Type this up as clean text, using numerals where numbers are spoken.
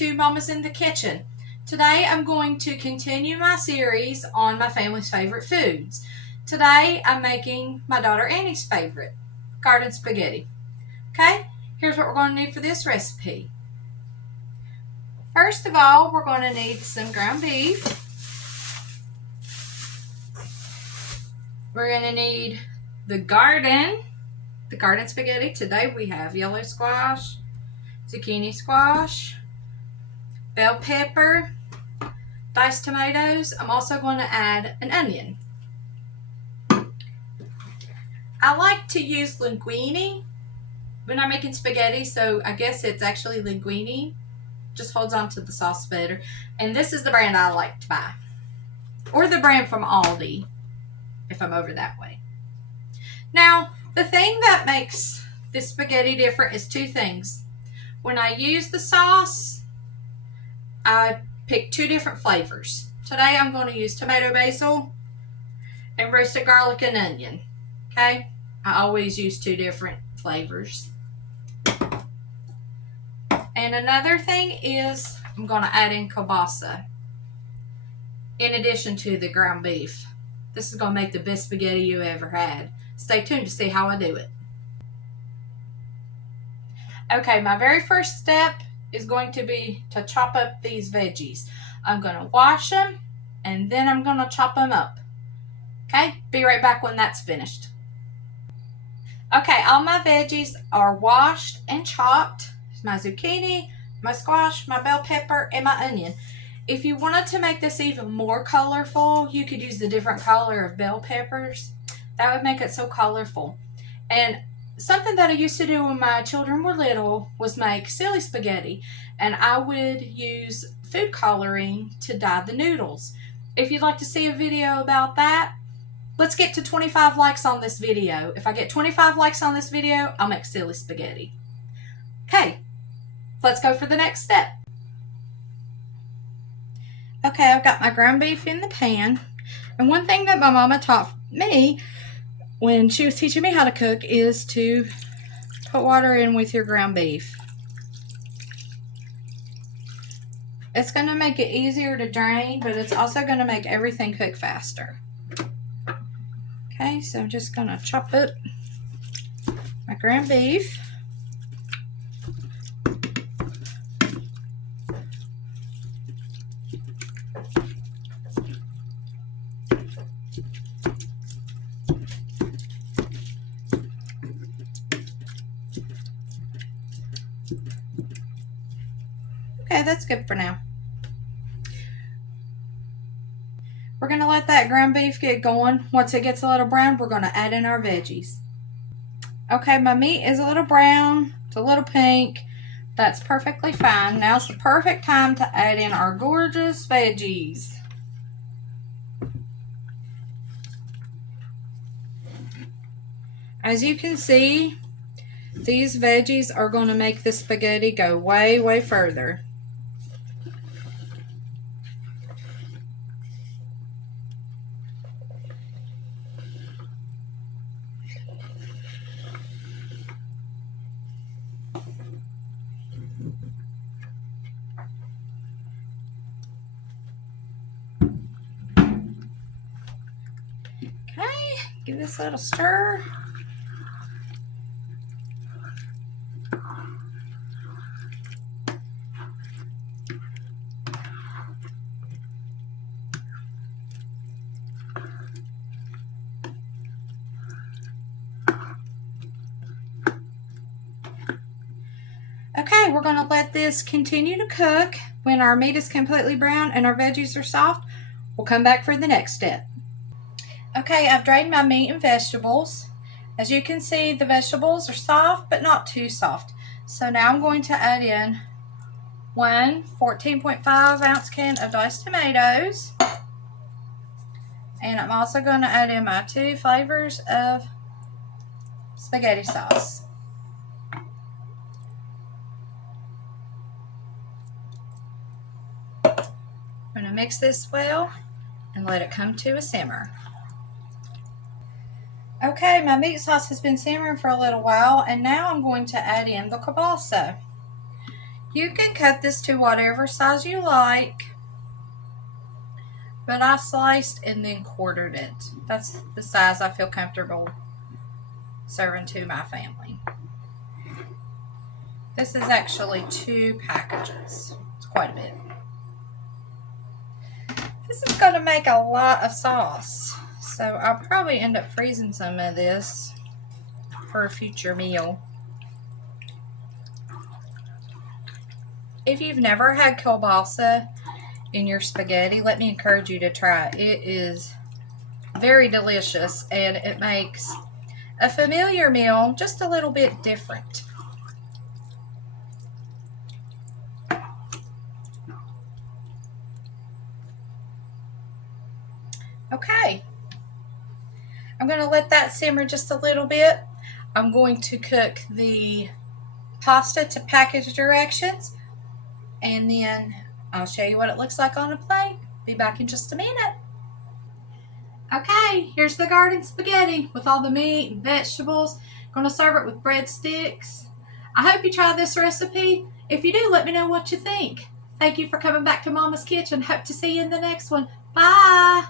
to Mama's in the Kitchen. Today I'm going to continue my series on my family's favorite foods. Today I'm making my daughter Annie's favorite, garden spaghetti. Okay, here's what we're going to need for this recipe. First of all, we're going to need some ground beef. We're going to need the garden spaghetti. Today we have yellow squash, zucchini squash, bell pepper, diced tomatoes. I'm also going to add an onion. I like to use linguine when I'm making spaghetti, so I guess it's actually linguine. Just holds on to the sauce better. And this is the brand I like to buy. Or the brand from Aldi, if I'm over that way. Now, the thing that makes this spaghetti different is two things. When I use the sauce, I pick two different flavors. Today I'm going to use tomato basil and roasted garlic and onion. Okay? I always use two different flavors. And another thing is I'm going to add in kielbasa in addition to the ground beef. This is going to make the best spaghetti you ever had. Stay tuned to see how I do it. Okay, my very first step is going to be to chop up these veggies. I'm going to wash them and then I'm going to chop them up. Okay, be right back when that's finished. Okay, all my veggies are washed and chopped. My zucchini, my squash, my bell pepper, and my onion. If you wanted to make this even more colorful, you could use the different color of bell peppers. That would make it so colorful. And something that I used to do when my children were little was make silly spaghetti. And I would use food coloring to dye the noodles. If you'd like to see a video about that, let's get to 25 likes on this video. If I get 25 likes on this video, I'll make silly spaghetti. Okay, let's go for the next step. Okay, I've got my ground beef in the pan. And one thing that my mama taught me when she was teaching me how to cook is to put water in with your ground beef. It's going to make it easier to drain, but it's also going to make everything cook faster. Okay, so I'm just going to chop up my ground beef. Okay, that's good for now. We're going to let that ground beef get going. Once it gets a little brown, we're going to add in our veggies. Okay, my meat is a little brown. It's a little pink. That's perfectly fine. Now's the perfect time to add in our gorgeous veggies. As you can see, these veggies are going to make the spaghetti go way, way further. Okay, give this a little stir. Okay, we're going to let this continue to cook. When our meat is completely brown and our veggies are soft, we'll come back for the next step. Okay, I've drained my meat and vegetables. As you can see, the vegetables are soft, but not too soft. So now I'm going to add in one 14.5 ounce can of diced tomatoes. And I'm also going to add in my 2 flavors of spaghetti sauce. I'm going to mix this well and let it come to a simmer. Okay, my meat sauce has been simmering for a little while, and now I'm going to add in the kielbasa. You can cut this to whatever size you like, but I sliced and then quartered it. That's the size I feel comfortable serving to my family. This is actually 2 packages. It's quite a bit. This is going to make a lot of sauce, so I'll probably end up freezing some of this for a future meal. If you've never had kielbasa in your spaghetti, let me encourage you to try it. It is very delicious, and it makes a familiar meal just a little bit different. Okay, I'm going to let that simmer just a little bit. I'm going to cook the pasta to package directions, and then I'll show you what it looks like on a plate. Be back in just a minute. Okay, here's the garden spaghetti with all the meat and vegetables. I'm going to serve it with breadsticks. I hope you try this recipe. If you do, let me know what you think. Thank you for coming back to Mama's Kitchen. Hope to see you in the next one. Bye.